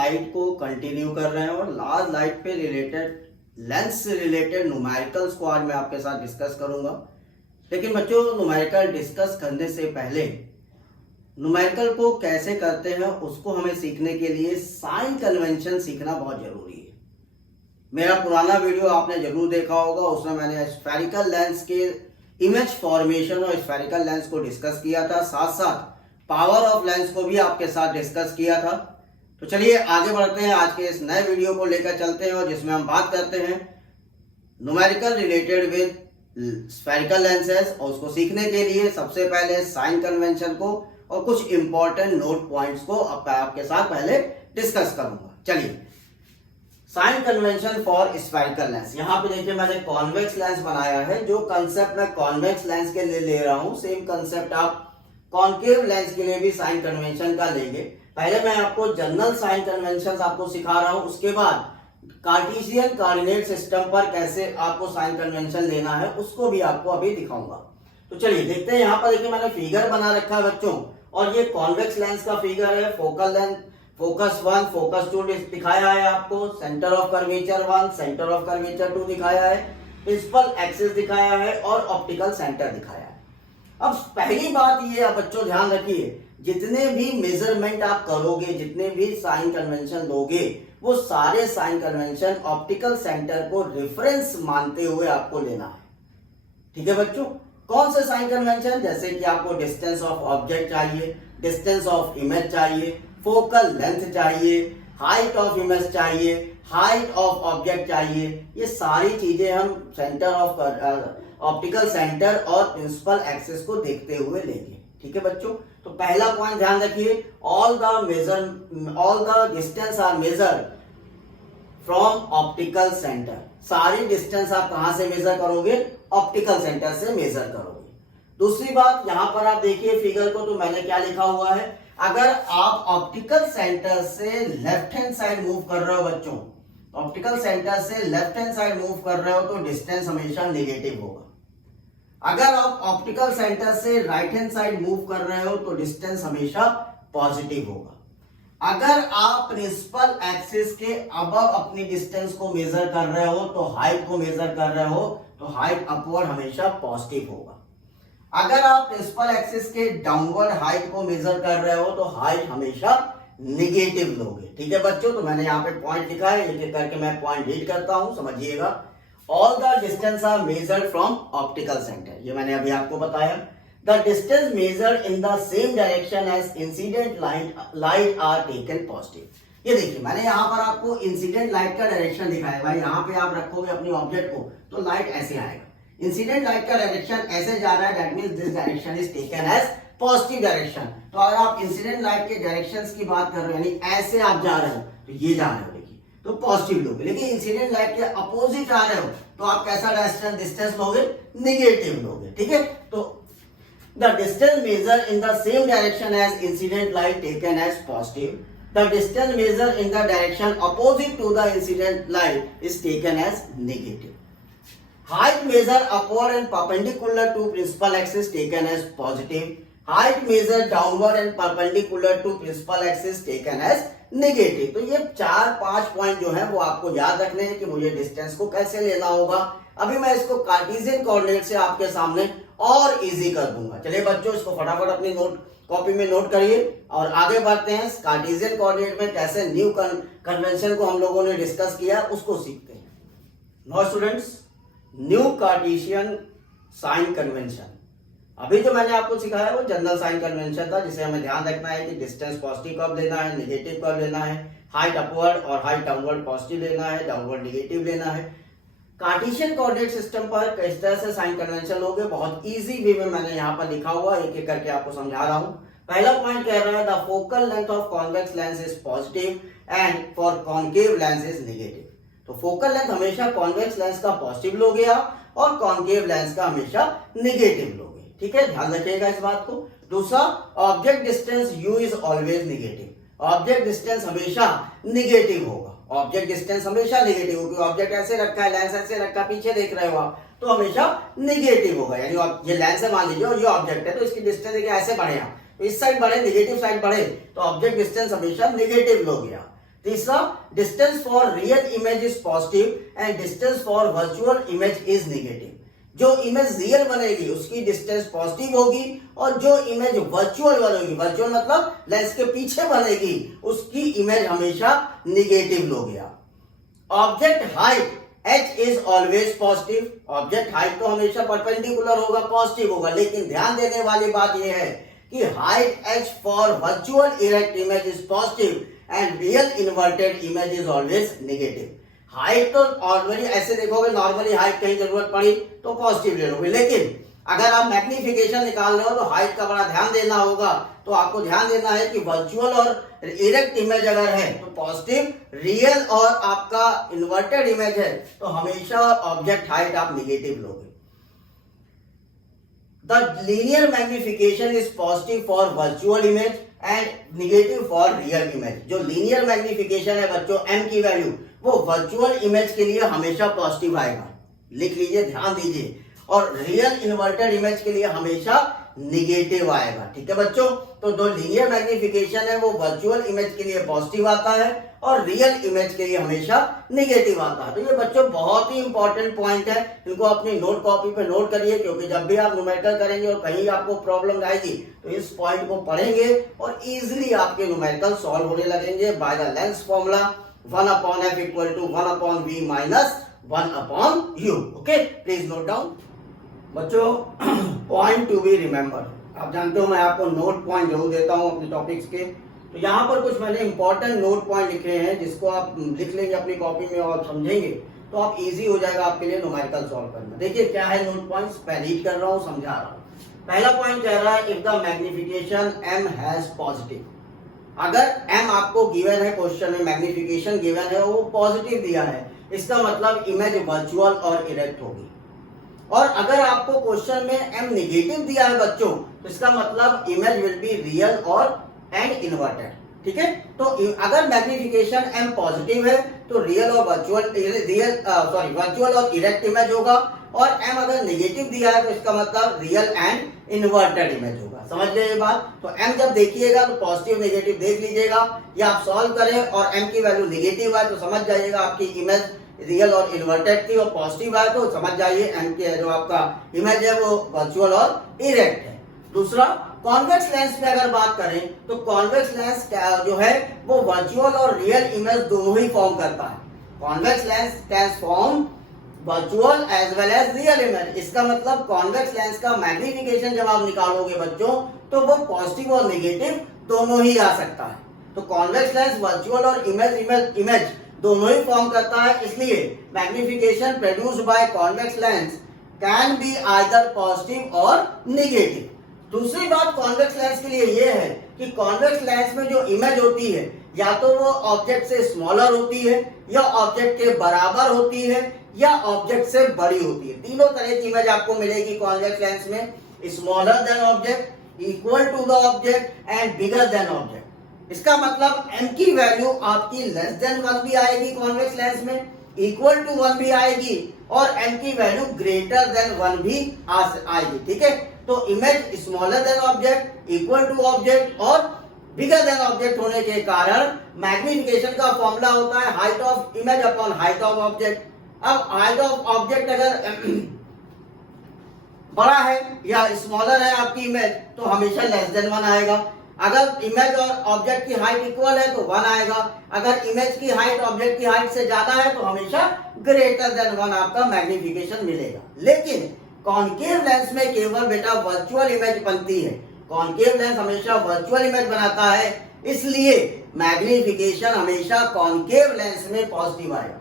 Light को continue कर रहे हैं और लार्ज लाइट पे रिलेटेड लेंस से रिलेटेड न्यूमेरिकल्स को आज मैं आपके साथ डिस्कस करूंगा। लेकिन बच्चों, न्यूमेरिकल डिस्कस करने से पहले न्यूमेरिकल को कैसे करते हैं उसको हमें सीखने के लिए साइन कन्वेंशन सीखना बहुत जरूरी है। मेरा पुराना वीडियो आपने जरूर देखा होगा, उसमें मैंने स्फेरिकल लेंस के इमेज फॉर्मेशन और स्फेरिकल लेंस को डिस्कस किया था, साथ साथ पावर ऑफ लेंस को भी आपके साथ डिस्कस किया था। तो चलिए आगे बढ़ते हैं, आज के इस नए वीडियो को लेकर चलते हैं और जिसमें हम बात करते हैं numerical related with spherical lenses. और उसको सीखने के लिए सबसे पहले साइन कन्वेंशन को और कुछ इंपॉर्टेंट नोट पॉइंट्स को आपके साथ पहले डिस्कस करूंगा। चलिए, sign convention for spherical lens. यहाँ पे देखिए मैंने कॉन्वेक्स लेंस बनाया है। जो कंसेप्ट मैं कॉन्वेक्स लेंस के लिए ले रहा हूँ, सेम कंसेप्ट आप कॉन्केव लेंस के लिए भी साइन कन्वेंशन का लेंगे। पहले मैं आपको जनरल साइन कन्वेंशन आपको सिखा रहा हूं, उसके बाद कार्टेशियन कोऑर्डिनेट सिस्टम पर कैसे आपको साइन कन्वेंशन लेना है उसको भी आपको अभी दिखाऊंगा। तो चलिए देखते हैं। यहाँ पर देखिए मैंने फिगर बना रखा है बच्चों, और ये कॉन्वेक्स लेंस का फिगर है। फोकल लेंथ फोकस 1 फोकस 2 दिखाया है आपको, centre of curvature 1 centre of curvature 2 दिखाया है, प्रिंसिपल एक्सिस दिखाया है और ऑप्टिकल सेंटर दिखाया है। अब पहली बात ये है बच्चों, ध्यान रखिए, जितने भी मेजरमेंट आप करोगे, जितने भी साइन कन्वेंशन लोगे, वो सारे साइन कन्वेंशन ऑप्टिकल सेंटर को रेफरेंस मानते हुए आपको लेना है। ठीक है बच्चों, कौन से साइन कन्वेंशन? जैसे कि आपको डिस्टेंस ऑफ ऑब्जेक्ट चाहिए, डिस्टेंस ऑफ इमेज चाहिए, फोकल लेंथ चाहिए, हाइट ऑफ इमेज चाहिए, हाइट ऑफ ऑब्जेक्ट चाहिए। ये सारी चीजें हम सेंटर ऑफ ऑप्टिकल सेंटर और प्रिंसिपल एक्सिस को देखते हुए लेंगे। ठीक है बच्चों, तो पहला पॉइंट ध्यान रखिए, all the distance are measured from optical centre. सारी डिस्टेंस आप कहां से मेजर करोगे? ऑप्टिकल सेंटर से मेजर करोगे। दूसरी बात, यहां पर आप देखिए फिगर को, तो मैंने क्या लिखा हुआ है, अगर आप ऑप्टिकल सेंटर से लेफ्ट हैंड साइड मूव कर रहे हो बच्चों, ऑप्टिकल सेंटर से लेफ्ट हैंड साइड मूव कर रहे हो तो डिस्टेंस हमेशा नेगेटिव होगा। अगर आप ऑप्टिकल सेंटर से राइट हैंड साइड मूव कर रहे हो तो डिस्टेंस हमेशा पॉजिटिव होगा। अगर आप प्रिंसिपल एक्सिस के अबव अपनी डिस्टेंस को मेजर कर रहे हो, तो हाइट को मेजर कर रहे हो, तो हाइट अपवर्ड हमेशा पॉजिटिव होगा। अगर आप प्रिंसिपल एक्सिस के डाउनवर्ड हाइट को मेजर कर रहे हो तो हाइट हमेशा निगेटिव लोगे। ठीक है बच्चों, तो मैंने यहाँ पे पॉइंट लिखा है, एक एक करके मैं पॉइंट रीड करता हूं, समझिएगा। All the distance are measured from optical centre, ये मैंने अभी आपको बताया। The distance measured in the same direction as incident light are taken positive. ये देखिए मैंने यहाँ पर आपको इंसिडेंट लाइट का डायरेक्शन दिखाया है। भाई यहाँ पे आप रखोगे अपनी ऑब्जेक्ट को तो लाइट ऐसे आएगा। इंसिडेंट लाइट का डायरेक्शन ऐसे जा रहा है, that means this direction is taken as positive direction. तो अगर आप इंसिडेंट लाइट के डायरेक्शंस की बात कर रहे हो, यानी ऐसे आप जा रहे हो तो ये जा रहे हो, देखिए तो पॉजिटिव लोगे। लेकिन इंसिडेंट लाइट के अपोजिट आ रहे हो तो आप कैसा डिस्टेंस लोगे? निगेटिव लोगे। ठीक है, तो the distance measure in the same direction as incident light taken as positive, the distance measure in the direction opposite to the incident light is taken as negative. Height measure upward and perpendicular to principal axis taken as positive. Height measure downward and perpendicular to principal axis taken as negative. तो ये 4-5 point जो है वो आपको याद रखने हैं कि मुझे डिस्टेंस को कैसे लेना होगा। अभी मैं इसको कार्टेशियन कोऑर्डिनेट से आपके सामने और इजी कर दूंगा। चलिए बच्चों, इसको फटाफट अपनी नोट कॉपी में नोट करिए और आगे बढ़ते हैं। कार्टेशियन कोऑर्डिनेट में कैसे न्यू कन्वेंशन को हम लोगों ने डिस्कस किया उसको सीखते हैं। Now students, new Cartesian sign convention. अभी जो मैंने आपको सिखाया वो जनरल साइन कन्वेंशन था, जिसे हमें ध्यान रखना है कि डिस्टेंस पॉजिटिव कब लेना है, नेगेटिव कब लेना है, हाइट अपवर्ड और हाइट डाउनवर्ड पॉजिटिव लेना है, डाउनवर्ड नेगेटिव लेना है। कार्टेशियन कोऑर्डिनेट सिस्टम पर किस तरह से साइन कन्वेंशन लोगे, बहुत इजी वे में मैंने यहाँ पर लिखा हुआ, एक एक करके आपको समझा रहा हूँ। पहला पॉइंट कह रहा है the focal length of convex lens is positive and for concave lens is negative. तो फोकल लेंथ हमेशा कॉन्वेक्स लेंस का पॉजिटिव लोगे आप और कॉन्केव लेंस का हमेशा नेगेटिव लोगे। ठीक है, ध्यान रखिएगा इस बात को। दूसरा, object distance u is always negative. Object distance हमेशा नेगेटिव होगा। ऑब्जेक्ट डिस्टेंस हमेशा नेगेटिव होगा। ऑब्जेक्ट ऐसे रखा है, लेंस ऐसे रखा, पीछे देख रहे हो आप, तो हमेशा नेगेटिव होगा। यानी ये लेंस है, मान लीजिए, और ये ऑब्जेक्ट है, तो इसकी डिस्टेंस देखिए ऐसे बढ़े आप, तो इस साइड बढ़े, नेगेटिव साइड बढ़े, तो ऑब्जेक्ट डिस्टेंस हमेशा नेगेटिव लोगे आप। तीसरा, distance for real image is positive and distance for virtual image is negative. जो इमेज रियल बनेगी उसकी डिस्टेंस पॉजिटिव होगी और जो इमेज वर्चुअल बनेगी, वर्चुअल मतलब लेंस के पीछे बनेगी, उसकी इमेज हमेशा निगेटिव लोगे आप। Object height h is always positive. Object height तो हमेशा परपेंडिकुलर होगा, पॉजिटिव होगा, लेकिन ध्यान देने वाली बात यह है कि height h for virtual erect image is positive and real inverted image is always negative. Height तो ऑलरेडी ऐसे देखोगे, नॉर्मली हाइट कहीं जरूरत पड़ी तो पॉजिटिव ले लोगे, लेकिन अगर आप मैग्निफिकेशन निकाल रहे हो तो हाइट का बड़ा ध्यान देना होगा। तो आपको ध्यान देना है कि वर्चुअल और इरेक्ट इमेज अगर है तो पॉजिटिव, रियल और आपका इन्वर्टेड इमेज है तो हमेशा ऑब्जेक्ट हाइट आप निगेटिव लोगे। The linear magnification is positive for virtual image and negative for real image. जो लीनियर मैग्निफिकेशन है बच्चों, m की वैल्यू वो वर्चुअल इमेज के लिए हमेशा पॉजिटिव आएगा, लिख लीजिए, ध्यान दीजिए, और रियल इन्वर्टेड इमेज के लिए हमेशा निगेटिव आएगा। ठीक है बच्चों, तो जो लीनियर मैग्निफिकेशन है वो वर्चुअल इमेज के लिए पॉजिटिव आता है और रियल इमेज के लिए हमेशा निगेटिव आता है। तो ये बच्चों बहुत ही इंपॉर्टेंट पॉइंट है, इनको अपनी नोट कॉपी पे नोट करिए, क्योंकि जब भी आप न्यूमेरिकल करेंगे और कहीं आपको प्रॉब्लम आएगी तो इस पॉइंट को पढ़ेंगे और इजिली आपके न्यूमेरिकल सॉल्व होने लगेंगे by the lens formula 1/f equal to 1/v minus 1/u। Okay, please note down बच्चों। पॉइंट टू बी रिमेंबर, आप जानते हो मैं आपको नोट पॉइंट जरूर देता हूं अपने टॉपिक्स के, तो यहाँ पर कुछ मैंने इंपॉर्टेंट नोट पॉइंट लिखे हैं जिसको आप लिख लेंगे अपनी कॉपी में और समझेंगे तो आप इजी हो जाएगा आपके लिए न्यूमेरिकल सॉल्व करना। देखिए क्या है नोट पॉइंट्स, मैं रीड कर रहा हूँ, समझा रहा हूँ। पहला पॉइंट कह रहा है if the magnification m has positive. अगर m आपको गिवन है, क्वेश्चन में मैग्निफिकेशन गिवन है, वो पॉजिटिव दिया है, इसका मतलब इमेज वर्चुअल और इरेक्ट होगी। और अगर आपको क्वेश्चन में m नेगेटिव दिया है बच्चों तो इसका मतलब इमेज विल बी रियल और एंड इन्वर्टेड। ठीक है, तो अगर मैग्निफिकेशन m पॉजिटिव है तो रियल और वर्चुअल और इरेक्ट इमेज होगा, और m अगर नेगेटिव दिया है तो इसका मतलब रियल एंड इन्वर्टेड इमेज होगा। समझ गए ये बात? तो m जब देखिएगा तो पॉजिटिव नेगेटिव देख लीजिएगा, या आप सॉल्व करें और m की वैल्यू नेगेटिव है तो समझ जाइएगा आपकी इमेज रियल और इन्वर्टेड थी, और पॉजिटिव है तो समझ जाइए m के जो आपका इमेज है वो वर्चुअल और इरेक्ट है। दूसरा, कॉन्वेक्स लेंस में अगर बात करें तो कॉन्वेक्स लेंस जो है वो वर्चुअल और रियल इमेज दोनों ही फॉर्म करता है। Convex lens can form virtual as well as real image. इसका मतलब कॉन्वेक्स लेंस का मैग्निफिकेशन जब आप निकालोगे बच्चों तो वो पॉजिटिव और नेगेटिव दोनों ही आ सकता है। तो कॉन्वेक्स लेंस वर्चुअल और इमेज दोनों ही फॉर्म करता है, इसलिए magnification produced by convex lens can be either positive और नेगेटिव। दूसरी बात कॉन्वेक्स लेंस के लिए ये है कि कॉन्वेक्स लेंस में जो इमेज होती है या तो वो ऑब्जेक्ट से स्मॉलर होती है, या ऑब्जेक्ट के बराबर होती है, या ऑब्जेक्ट से बड़ी होती है। तीनों तरह की इमेज आपको मिलेगी कॉन्वेक्स लेंस में, smaller than object, equal to the object and bigger than object. इसका मतलब m की वैल्यू आपकी लेस देन 1 भी आएगी कॉन्वेक्स लेंस में, इक्वल टू 1 भी आएगी, और m की वैल्यू ग्रेटर देन 1 भी आएगी। ठीक है, तो image smaller than object, equal to object और बिगर देन ऑब्जेक्ट होने के कारण मैग्निफिकेशन का फॉर्मूला होता है height of image upon height of object. अब हाइट ऑफ ऑब्जेक्ट अगर बड़ा है या स्मॉलर है आपकी इमेज तो हमेशा लेस देन 1 आएगा। अगर इमेज और ऑब्जेक्ट की हाइट इक्वल है तो 1 आएगा। अगर इमेज की हाइट ऑब्जेक्ट की हाइट से ज्यादा है तो हमेशा ग्रेटर देन 1 आपका मैग्निफिकेशन मिलेगा। लेकिन कॉन्केव लेंस में केवल बेटा वर्चुअल इमेज बनती है, कॉन्केव लेंस हमेशा वर्चुअल इमेज बनाता है, इसलिए मैग्निफिकेशन हमेशा कॉन्केव लेंस में पॉजिटिव आएगा।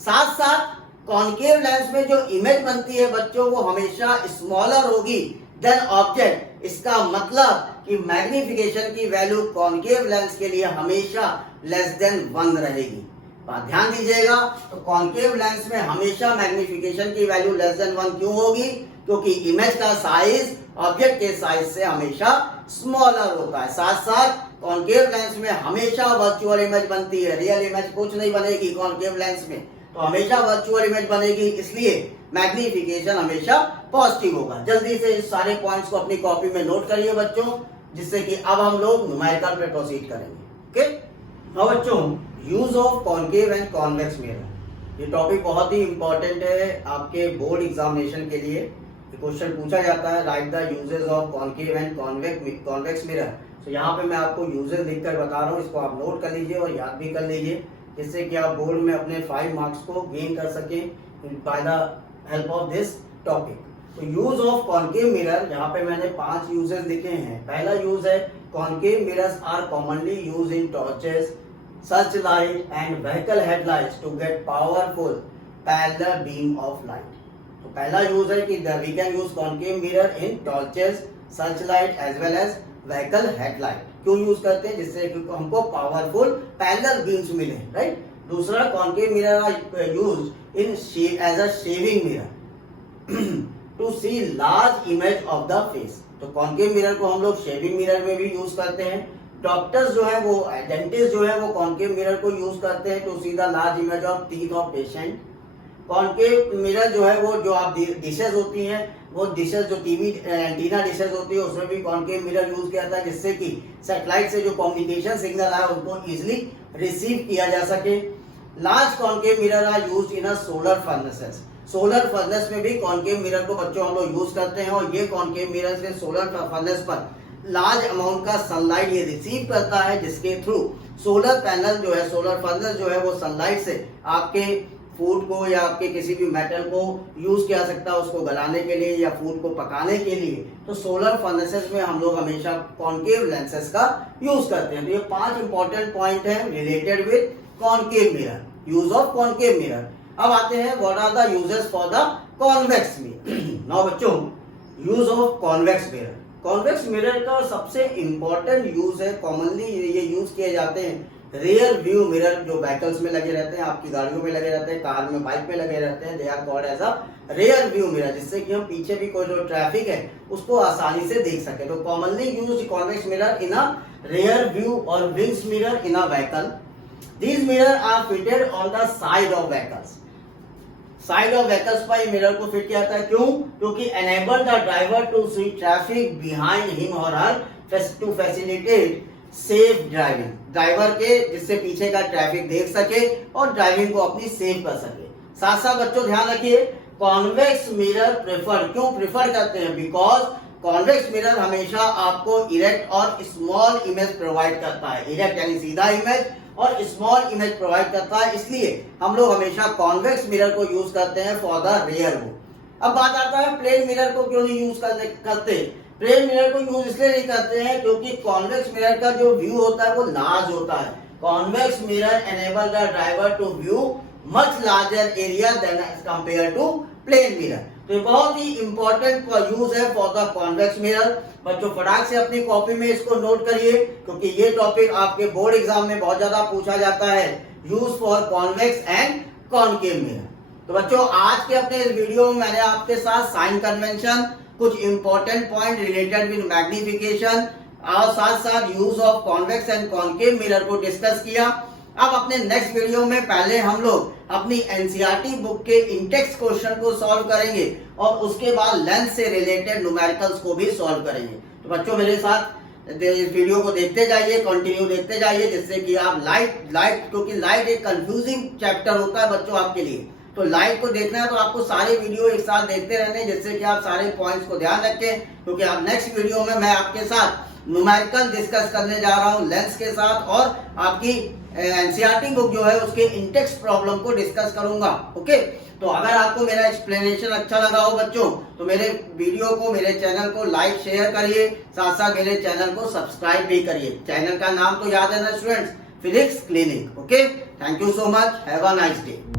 साथ साथ कॉन्केव लेंस में जो इमेज बनती है बच्चों वो हमेशा स्मॉलर होगी देन ऑब्जेक्ट। इसका मतलब कि मैग्निफिकेशन की वैल्यू कॉन्केव लेंस के लिए हमेशा लेस देन 1 रहेगी। बात ध्यान दीजिएगा, तो कॉन्केव लेंस में हमेशा मैग्निफिकेशन की वैल्यू लेस देन 1 क्यों होगी? क्योंकि इमेज का साइज ऑब्जेक्ट के साइज से हमेशा स्मॉलर होता है। साथ साथ कॉन्केव लेंस में हमेशा वर्चुअल इमेज बनती है, रियल इमेज कुछ नहीं बनेगी कॉन्केव लेंस में, तो हमेशा वर्चुअल इमेज बनेगी, इसलिए मैग्निफिकेशन हमेशा पॉजिटिव होगा। जल्दी से इस सारे पॉइंट्स को अपनी कॉपी में नोट करिए बच्चों, जिससे कि अब हम लोग न्यूमेरिकल पे प्रोसीड करेंगे। ओके, हाँ बच्चों, use of concave and convex mirror. ये टॉपिक बहुत ही इंपॉर्टेंट है आपके बोर्ड एग्जामिनेशन के लिए। क्वेश्चन पूछा जाता है, right the uses of concave and convex mirror. तो यहाँ पे मैं आपको यूजेस लिखकर बता रहा हूँ, इसको आप नोट कर लीजिए और याद भी कर लीजिए, जिससे कि आप बोर्ड में अपने 5 मार्क्स को गेन कर सकें by the help of this topic. तो यूज ऑफ कॉन्केव मिरर, यहाँ पे मैंने 5 यूजेस लिखे हैं। पहला यूज है, concave mirrors are commonly use in torches, searchlight and vehicle headlights to get powerful parallel beam of light। तो पहला यूज है कि we can use concave mirror in torches, searchlight as well as vehicle headlight। क्यों use करते हैं? जिससे हमको powerful parallel beams मिले, राइट। दूसरा, concave mirror are used in as a shaving mirror to see large image of the face। तो concave mirror को हम लोग शेविंग मिरर में भी यूज करते हैं। डॉक्टर्स जो है वो, डेंटिस्ट जो है वो कॉन्केव मिरर को यूज करते हैं to see the large image of teeth of patient. Concave mirror जो है वो, जो आप डिशेस होती हैं, वो डिशेस जो टीवी एंटीना डिशेस होती है उसमें भी कॉन्केव मिरर यूज किया जाता है, जिससे कि सैटेलाइट से जो कम्युनिकेशन सिग्नल है उनको इजिली रिसीव किया जा सके। Large concave mirror are used in a solar furnaces. Solar furnace में भी कॉन्केव मिरर को बच्चों हम लोग यूज करते हैं, और ये कॉन्केव मिरर से सोलर फर्नेस पर लार्ज अमाउंट का सनलाइट ये रिसीव करता है, जिसके थ्रू सोलर पैनल जो है, सोलर फर्नेस जो है वो सनलाइट से आपके फूड को या आपके किसी भी मेटल को यूज किया सकता है, उसको गलाने के लिए या फूड को पकाने के लिए। तो सोलर फर्नेसेस में हम लोग हमेशा कॉन्केव लेंसेस का यूज करते हैं। तो ये 5 इंपॉर्टेंट पॉइंट है related with concave mirror, use of concave mirror. अब आते हैं, what are the uses for the convex mirror. Now बच्चों, use of convex mirror. Convex mirror का सबसे इंपॉर्टेंट यूज है, कॉमनली ये यूज किए जाते हैं रियर व्यू मिरर, जो व्हीकल्स में लगे रहते हैं, आपकी गाड़ियों में लगे रहते हैं, कार में, बाइक में लगे रहते हैं। They are called as a rear view mirror, जिससे कि हम पीछे भी कोई जो ट्रैफिक है उसको आसानी से देख सके। तो commonly use convex mirror in a rear view और wings mirror in a vehicle. These mirror are fitted on the side of vehicles. Side of vehicles पर ये मिरर को फिट किया जाता है। क्यों? क्योंकि enable the driver to see traffic behind him और her to facilitate safe driving. Driver के, जिससे पीछे का ट्रैफिक देख सके और ड्राइविंग को अपनी सेफ कर सके। साथ साथ बच्चों ध्यान रखिए, कॉन्वेक्स मिरर प्रेफर, क्यों प्रेफर करते हैं? बिकॉज कॉन्वेक्स मिरर हमेशा आपको इरेक्ट और स्मॉल इमेज प्रोवाइड करता है। इरेक्ट यानी सीधा इमेज और स्मॉल इमेज प्रोवाइड करता है, इसलिए हम लोग हमेशा कॉन्वेक्स मिरर को यूज करते हैं फॉर द रियर व्यू। अब बात आता है, प्लेन मिरर को क्यों नहीं यूज करते? प्लेन मिरर को यूज इसलिए नहीं करते हैं क्योंकि कॉन्वेक्स मिरर का जो व्यू होता है वो लार्ज होता है। Convex mirror enable the driver to view much larger area than as compare to plane mirror. तो ये बहुत ही इंपॉर्टेंट यूज है फॉर द कॉन्वेक्स मिरर। बच्चों फटाक से अपनी कॉपी में इसको नोट करिए, क्योंकि ये टॉपिक आपके बोर्ड एग्जाम में बहुत ज्यादा पूछा जाता है, use for convex and concave mirror. तो बच्चों आज के अपने इस वीडियो में मैंने आपके साथ साइन कन्वेंशन, कुछ important point related with magnification और साथ साथ use of convex and concave mirror को डिस्कस किया। अब अपने नेक्स्ट वीडियो में पहले हम लोग अपनी एनसीईआरटी बुक के इंटेक्स क्वेश्चन को सॉल्व करेंगे और उसके बाद लेंथ से रिलेटेड न्यूमेरिकल्स को भी सॉल्व करेंगे। तो बच्चों मेरे साथ इस वीडियो को देखते जाइए, कंटिन्यू देखते जाइए, जिससे कि आप लाइट क्योंकि लाइट एक कंफ्यूजिंग चैप्टर होता है बच्चों आपके लिए। तो लाइट को देखना है तो आपको सारे वीडियो एक साथ देखते रहने, जिससे कि आप सारे पॉइंट्स को ध्यान रखें, क्योंकि आप नेक्स्ट वीडियो में मैं आपके साथ न्यूमेरिकल डिस्कस करने जा रहा हूं लेंस के साथ, और आपकी एनसीईआरटी बुक जो है उसके इंटेक्स प्रॉब्लम को डिस्कस करूंगा। ओके, तो अगर आपको मेरा एक्सप्लेनेशन अच्छा लगा हो बच्चों, तो मेरे वीडियो को, मेरे चैनल को लाइक शेयर करिए, साथ साथ मेरे चैनल को सब्सक्राइब भी करिए। चैनल का नाम तो याद है ना students, physics clinic. Okay, thank you so much, have a nice day.